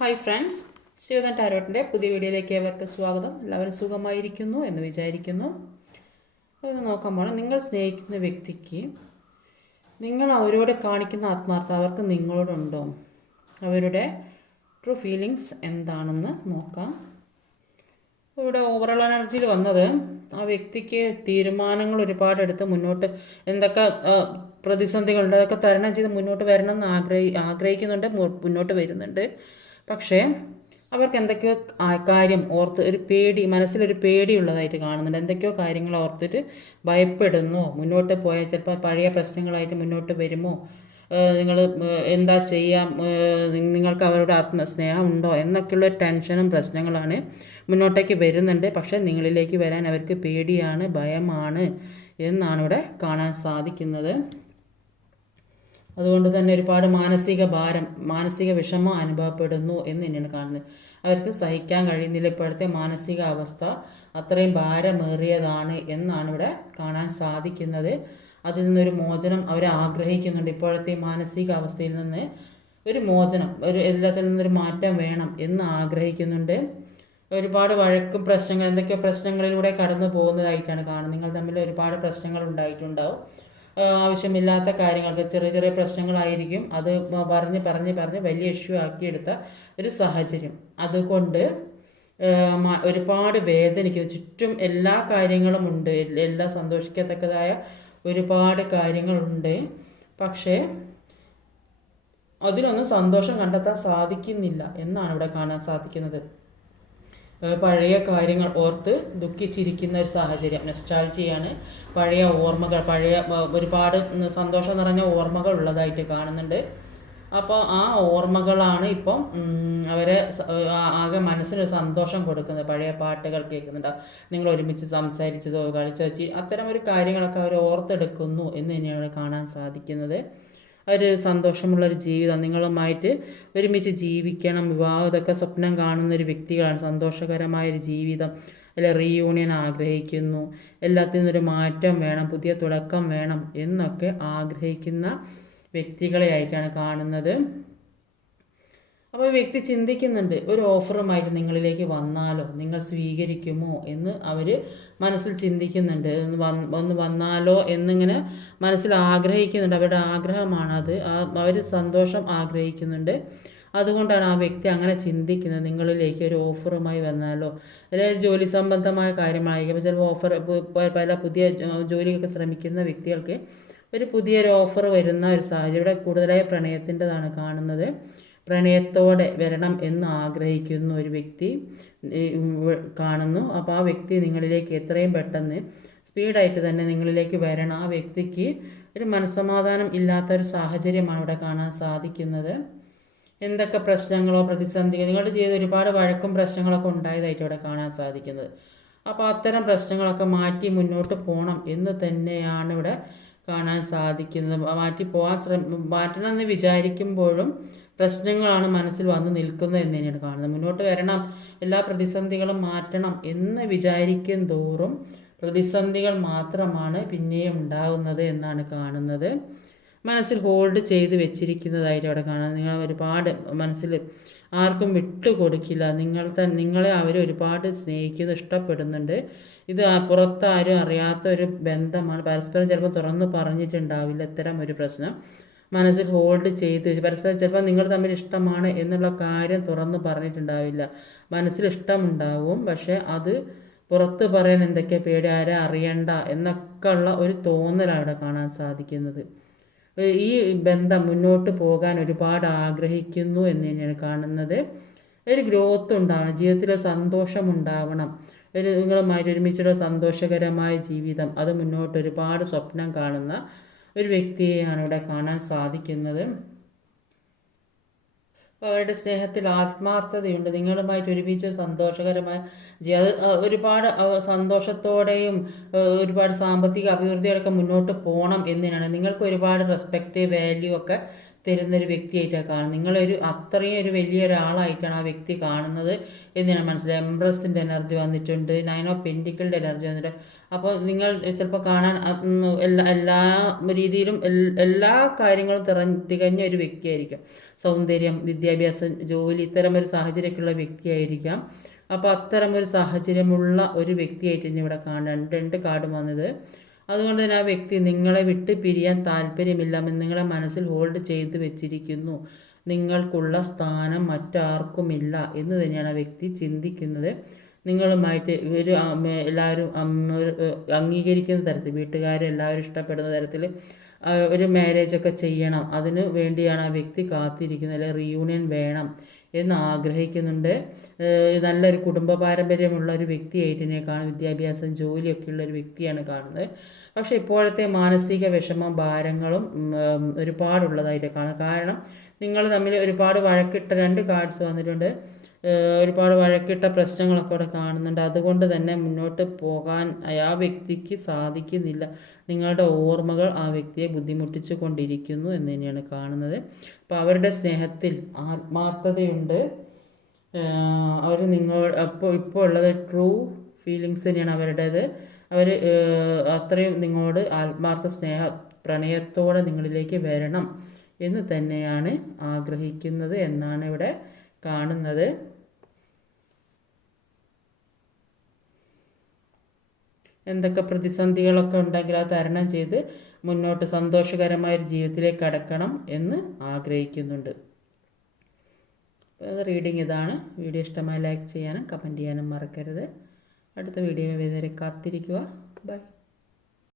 Hi friends Shivadan ടാരോട്ടിന്റെ പുതിയ വീഡിയോയിലേക്ക് ഏവർക്ക് സ്വാഗതം. എല്ലാവരും സുഖമായിരിക്കുന്നു എന്ന് വിചാരിക്കുന്നു. അത് നോക്കാൻ പോകണം നിങ്ങൾ സ്നേഹിക്കുന്ന വ്യക്തിക്ക് നിങ്ങൾ അവരോട് കാണിക്കുന്ന ആത്മാർത്ഥ അവർക്ക് നിങ്ങളോടുണ്ടോ? അവരുടെ ട്രൂ ഫീലിങ്സ് എന്താണെന്ന് നോക്കാം. ഇവിടെ ഓവറോൾ എനർജിയിൽ വന്നത് ആ വ്യക്തിക്ക് തീരുമാനങ്ങൾ ഒരുപാട് എടുത്ത് മുന്നോട്ട് എന്തൊക്കെ പ്രതിസന്ധികളുണ്ട് അതൊക്കെ തരണം ചെയ്ത് മുന്നോട്ട് വരണമെന്ന് ആഗ്രഹി ആഗ്രഹിക്കുന്നുണ്ട് മുന്നോട്ട് വരുന്നുണ്ട്. പക്ഷേ അവർക്ക് എന്തൊക്കെയോ കാര്യം ഓർത്ത് ഒരു പേടി മനസ്സിലൊരു പേടിയുള്ളതായിട്ട് കാണുന്നുണ്ട്. എന്തൊക്കെയോ കാര്യങ്ങൾ ഓർത്തിട്ട് ഭയപ്പെടുന്നു. മുന്നോട്ട് പോയാൽ ചിലപ്പോൾ പഴയ പ്രശ്നങ്ങളായിട്ട് മുന്നോട്ട് വരുമോ? നിങ്ങൾ എന്താ ചെയ്യാം? നിങ്ങൾക്ക് അവരുടെ ആത്മസ്നേഹം ഉണ്ടോ? എന്നൊക്കെയുള്ള ടെൻഷനും പ്രശ്നങ്ങളാണ് മുന്നോട്ടേക്ക് വരുന്നുണ്ട്. പക്ഷേ നിങ്ങളിലേക്ക് വരാൻ അവർക്ക് പേടിയാണ് ഭയമാണ് എന്നാണ് ഇവിടെ കാണാൻ സാധിക്കുന്നത്. അതുകൊണ്ട് തന്നെ ഒരുപാട് മാനസിക ഭാരം മാനസിക വിഷമം അനുഭവപ്പെടുന്നു എന്ന് തന്നെയാണ് കാണുന്നത്. അവർക്ക് സഹിക്കാൻ കഴിയുന്നില്ല. ഇപ്പോഴത്തെ മാനസിക അവസ്ഥ അത്രയും ഭാരമേറിയതാണ് എന്നാണ് ഇവിടെ കാണാൻ സാധിക്കുന്നത്. അതിൽ നിന്നൊരു മോചനം അവർ ആഗ്രഹിക്കുന്നുണ്ട്. ഇപ്പോഴത്തെ മാനസിക അവസ്ഥയിൽ നിന്ന് ഒരു മോചനം ഒരു എല്ലാത്തിൽ നിന്നൊരു മാറ്റം വേണം എന്ന് ആഗ്രഹിക്കുന്നുണ്ട്. ഒരുപാട് വഴക്കും പ്രശ്നങ്ങൾ എന്തൊക്കെയോ പ്രശ്നങ്ങളിലൂടെ കടന്നു പോകുന്നതായിട്ടാണ് കാണുന്നത്. നിങ്ങൾ തമ്മിൽ ഒരുപാട് പ്രശ്നങ്ങൾ ഉണ്ടായിട്ടുണ്ടാവും. ആവശ്യമില്ലാത്ത കാര്യങ്ങൾക്ക് ചെറിയ ചെറിയ പ്രശ്നങ്ങളായിരിക്കും. അത് പറഞ്ഞ് പറഞ്ഞ് പറഞ്ഞ് വലിയ ഇഷ്യൂ ആക്കിയെടുത്ത ഒരു സാഹചര്യം. അതുകൊണ്ട് ഒരുപാട് വേദനിക്കുന്നു ചുറ്റും എല്ലാ കാര്യങ്ങളും ഉണ്ട്. എല്ലാം സന്തോഷിക്കത്തക്കതായ ഒരുപാട് കാര്യങ്ങളുണ്ട്. പക്ഷേ അതിലൊന്നും സന്തോഷം കണ്ടെത്താൻ സാധിക്കുന്നില്ല എന്നാണ് ഇവിടെ കാണാൻ സാധിക്കുന്നത്. പഴയ കാര്യങ്ങൾ ഓർത്ത് ദുഃഖിച്ചിരിക്കുന്ന ഒരു സാഹചര്യം. നെസ്റ്റാൾജിയാണ് പഴയ ഓർമ്മകൾ പഴയ ഒരുപാട് സന്തോഷം നിറഞ്ഞ ഓർമ്മകൾ ഉള്ളതായിട്ട് കാണുന്നുണ്ട്. അപ്പോൾ ആ ഓർമ്മകളാണ് ഇപ്പം അവരെ ആകെ മനസ്സിനൊരു സന്തോഷം കൊടുക്കുന്നത്. പഴയ പാട്ടുകൾ കേൾക്കുന്നുണ്ടാവും. നിങ്ങൾ ഒരുമിച്ച് സംസാരിച്ചതോ കളിച്ചോ അത്തരം ഒരു കാര്യങ്ങളൊക്കെ അവർ ഓർത്തെടുക്കുന്നു എന്ന് തന്നെയാണ് കാണാൻ സാധിക്കുന്നത്. ഒരു സന്തോഷമുള്ളൊരു ജീവിതം. നിങ്ങളുമായിട്ട് ഒരുമിച്ച് ജീവിക്കണം. വിവാഹം ഇതൊക്കെ സ്വപ്നം കാണുന്ന ഒരു വ്യക്തികളാണ്. സന്തോഷകരമായൊരു ജീവിതം. അല്ല റീയൂണിയൻ ആഗ്രഹിക്കുന്നു. എല്ലാത്തിൽ നിന്നൊരു മാറ്റം വേണം. പുതിയ തുടക്കം വേണം എന്നൊക്കെ ആഗ്രഹിക്കുന്ന വ്യക്തികളെ ആയിട്ടാണ് കാണുന്നത്. അപ്പോൾ വ്യക്തി ചിന്തിക്കുന്നുണ്ട് ഒരു ഓഫറുമായിട്ട് നിങ്ങളിലേക്ക് വന്നാലോ നിങ്ങൾ സ്വീകരിക്കുമോ എന്ന് അവർ മനസ്സിൽ ചിന്തിക്കുന്നുണ്ട്. ഒന്ന് വന്ന് ഒന്ന് വന്നാലോ എന്നിങ്ങനെ മനസ്സിൽ ആഗ്രഹിക്കുന്നുണ്ട്. അവരുടെ ആഗ്രഹമാണത്. അവർ സന്തോഷം ആഗ്രഹിക്കുന്നുണ്ട്. അതുകൊണ്ടാണ് ആ വ്യക്തി അങ്ങനെ ചിന്തിക്കുന്നത് നിങ്ങളിലേക്ക് ഒരു ഓഫറുമായി വന്നാലോ. അല്ലെങ്കിൽ ജോലി സംബന്ധമായ കാര്യമായിരിക്കും ചിലപ്പോൾ ഓഫർ പല പുതിയ ജോലിയൊക്കെ ശ്രമിക്കുന്ന വ്യക്തികൾക്ക് ഒരു പുതിയൊരു ഓഫർ വരുന്ന ഒരു സാഹചര്യം. ഇവിടെ കൂടുതലായി പ്രണയത്തിന്റെതാണ് കാണുന്നത്. പ്രണയത്തോടെ വരണം എന്ന് ആഗ്രഹിക്കുന്ന ഒരു വ്യക്തി കാണുന്നു. അപ്പോൾ ആ വ്യക്തി നിങ്ങളിലേക്ക് എത്രയും പെട്ടെന്ന് സ്പീഡായിട്ട് തന്നെ നിങ്ങളിലേക്ക് വരണം. ആ വ്യക്തിക്ക് ഒരു മനസ്സമാധാനം ഇല്ലാത്ത ഒരു സാഹചര്യമാണ് ഇവിടെ കാണാൻ സാധിക്കുന്നത്. എന്തൊക്കെ പ്രശ്നങ്ങളോ പ്രതിസന്ധികളോ നിങ്ങളുടെ ജീവിതം ഒരുപാട് വഴക്കും പ്രശ്നങ്ങളൊക്കെ ഉണ്ടായതായിട്ട് ഇവിടെ കാണാൻ സാധിക്കുന്നത്. അപ്പോൾ അത്തരം പ്രശ്നങ്ങളൊക്കെ മാറ്റി മുന്നോട്ട് പോകണം എന്ന് തന്നെയാണ് ഇവിടെ കാണാൻ സാധിക്കുന്നത്. മാറ്റി പോകാൻ ശ്രമ മാറ്റണം എന്ന് വിചാരിക്കുമ്പോഴും പ്രശ്നങ്ങളാണ് മനസ്സിൽ വന്ന് നിൽക്കുന്നത് എന്ന് തന്നെയാണ് കാണുന്നത്. മുന്നോട്ട് വരണം എല്ലാ പ്രതിസന്ധികളും മാറ്റണം എന്ന് വിചാരിക്കും തോറും പ്രതിസന്ധികൾ മാത്രമാണ് പിന്നെയും ഉണ്ടാകുന്നത് എന്നാണ് കാണുന്നത്. മനസ്സിൽ ഹോൾഡ് ചെയ്ത് വെച്ചിരിക്കുന്നതായിട്ട് അവിടെ കാണാം. നിങ്ങൾ ഒരുപാട് മനസ്സിൽ ആർക്കും വിട്ടുകൊടുക്കില്ല. നിങ്ങൾ തന്നെ നിങ്ങളെ അവർ ഒരുപാട് സ്നേഹിക്കുന്നു ഇഷ്ടപ്പെടുന്നുണ്ട്. ഇത് പുറത്താരും അറിയാത്ത ഒരു ബന്ധമാണ്. പരസ്പരം ചിലപ്പോൾ തുറന്നു പറഞ്ഞിട്ടുണ്ടാവില്ല ഇത്തരം ഒരു പ്രശ്നം. മനസ്സിൽ ഹോൾഡ് ചെയ്ത് പരസ്പരം ചിലപ്പോൾ നിങ്ങൾ തമ്മിൽ ഇഷ്ടമാണ് എന്നുള്ള കാര്യം തുറന്നു പറഞ്ഞിട്ടുണ്ടാവില്ല. മനസ്സിൽ ഇഷ്ടമുണ്ടാവും പക്ഷേ അത് പുറത്ത് പറയാൻ എന്തൊക്കെ പേടി ആരെ അറിയണ്ട എന്നൊക്കെ ഉള്ള ഒരു തോന്നലാണ് അവിടെ കാണാൻ സാധിക്കുന്നത്. ഈ ബന്ധം മുന്നോട്ട് പോകാൻ ഒരുപാട് ആഗ്രഹിക്കുന്നു എന്ന് തന്നെയാണ് കാണുന്നത്. ഒരു ഗ്രോത്ത് ഉണ്ടാവണം ജീവിതത്തിൽ സന്തോഷം ഉണ്ടാവണം. ഒരു നിങ്ങളുമായി ഒരുമിച്ചുള്ള സന്തോഷകരമായ ജീവിതം അത് മുന്നോട്ട് ഒരുപാട് സ്വപ്നം കാണുന്ന ഒരു വ്യക്തിയെയാണ് ഇവിടെ കാണാൻ സാധിക്കുന്നത്. അവരുടെ സ്നേഹത്തിൽ ആത്മാർത്ഥതയുണ്ട്. നിങ്ങളുമായിട്ട് ഒരുമിച്ച് സന്തോഷകരമായ അത് ഒരുപാട് സന്തോഷത്തോടെയും ഒരുപാട് സാമ്പത്തിക അഭിവൃദ്ധിയോടൊക്കെ മുന്നോട്ട് പോകണം എന്നതിനാണ് നിങ്ങൾക്ക് ഒരുപാട് റെസ്പെക്റ്റ് വാല്യൂ ഒക്കെ തരുന്നൊരു വ്യക്തിയായിട്ടാണ് കാണുന്നത്. നിങ്ങളൊരു അത്രയും ഒരു വലിയ ഒരാളായിട്ടാണ് ആ വ്യക്തി കാണുന്നത് എന്ന് മനസ്സിലായത് മനസ്സിലായി. എംബ്രസിന്റെ എനർജി വന്നിട്ടുണ്ട് നയൻ ഓഫ് പെന്റിക്കിളുടെ എനർജി വന്നിട്ടുണ്ട്. അപ്പോൾ നിങ്ങൾ ചിലപ്പോൾ കാണാൻ എല്ലാ എല്ലാ രീതിയിലും എല്ലാ കാര്യങ്ങളും തിറ തികഞ്ഞ ഒരു വ്യക്തിയായിരിക്കാം. സൗന്ദര്യം വിദ്യാഭ്യാസം ജോലി ഇത്തരം ഒരു സാഹചര്യമൊക്കെയുള്ള വ്യക്തിയായിരിക്കാം. അപ്പോൾ അത്തരം ഒരു സാഹചര്യമുള്ള ഒരു വ്യക്തിയായിട്ട് തന്നെ ഇവിടെ കാണാൻ രണ്ട് കാർഡും വന്നത്. അതുകൊണ്ട് തന്നെ ആ വ്യക്തി നിങ്ങളെ വിട്ട് പിരിയാൻ താല്പര്യമില്ല നിങ്ങളെ മനസ്സിൽ ഹോൾഡ് ചെയ്ത് വെച്ചിരിക്കുന്നു. നിങ്ങൾക്കുള്ള സ്ഥാനം മറ്റാർക്കുമില്ല എന്ന് തന്നെയാണ് ആ വ്യക്തി ചിന്തിക്കുന്നത്. നിങ്ങളുമായിട്ട് ഒരു എല്ലാവരും അംഗീകരിക്കുന്ന തരത്തിൽ വീട്ടുകാരെല്ലാവരും ഇഷ്ടപ്പെടുന്ന തരത്തിൽ ഒരു മാരേജ് ഒക്കെ ചെയ്യണം. അതിന് വേണ്ടിയാണ് ആ വ്യക്തി കാത്തിരിക്കുന്നത്. അല്ലെങ്കിൽ റീയൂണിയൻ വേണം. എന്ന് ആഗ്രഹിക്കുന്നുണ്ട്. നല്ലൊരു കുടുംബ പാരമ്പര്യമുള്ള ഒരു വ്യക്തിയായിട്ട് എന്നെ കാണും. വിദ്യാഭ്യാസം ജോലിയൊക്കെ ഉള്ള ഒരു വ്യക്തിയാണ് കാണുന്നത്. പക്ഷേ ഇപ്പോഴത്തെ മാനസിക വിഷമം ഭാരങ്ങളും ഒരുപാടുള്ളതായിട്ട് കാണാം. കാരണം നിങ്ങൾ തമ്മിൽ ഒരുപാട് വഴക്കിട്ട രണ്ട് കാർഡ്സ് വന്നിട്ടുണ്ട്. ഒരുപാട് വഴക്കിട്ട പ്രശ്നങ്ങളൊക്കെ അവിടെ കാണുന്നുണ്ട്. അതുകൊണ്ട് തന്നെ മുന്നോട്ട് പോകാൻ ആ വ്യക്തിക്ക് സാധിക്കുന്നില്ല. നിങ്ങളുടെ ഓർമ്മകൾ ആ വ്യക്തിയെ ബുദ്ധിമുട്ടിച്ചു കൊണ്ടിരിക്കുന്നു എന്ന് തന്നെയാണ് കാണുന്നത്. അപ്പോൾ അവരുടെ സ്നേഹത്തിൽ ആത്മാർത്ഥതയുണ്ട്. അവർ നിങ്ങൾ അപ്പോൾ ഇപ്പോൾ ഉള്ളത് ട്രൂ ഫീലിങ്സ് തന്നെയാണ് അവരുടേത്. അവർ അത്രയും നിങ്ങളോട് ആത്മാർത്ഥ സ്നേഹ പ്രണയത്തോടെ നിങ്ങളിലേക്ക് വരണം എന്ന് തന്നെയാണ് ആഗ്രഹിക്കുന്നത് എന്നാണ് ഇവിടെ കാണുന്നത്. എന്തൊക്കെ പ്രതിസന്ധികളൊക്കെ ഉണ്ടെങ്കിൽ ആ തരണം ചെയ്ത് മുന്നോട്ട് സന്തോഷകരമായ ഒരു ജീവിതത്തിലേക്ക് കടക്കണം എന്ന് ആഗ്രഹിക്കുന്നുണ്ട്. റീഡിംഗ് ഇതാണ്. വീഡിയോ ഇഷ്ടമായി ലൈക്ക് ചെയ്യാനും കമന്റ് ചെയ്യാനും മറക്കരുത്. അടുത്ത വീഡിയോ വരെ കാത്തിരിക്കുക. ബൈ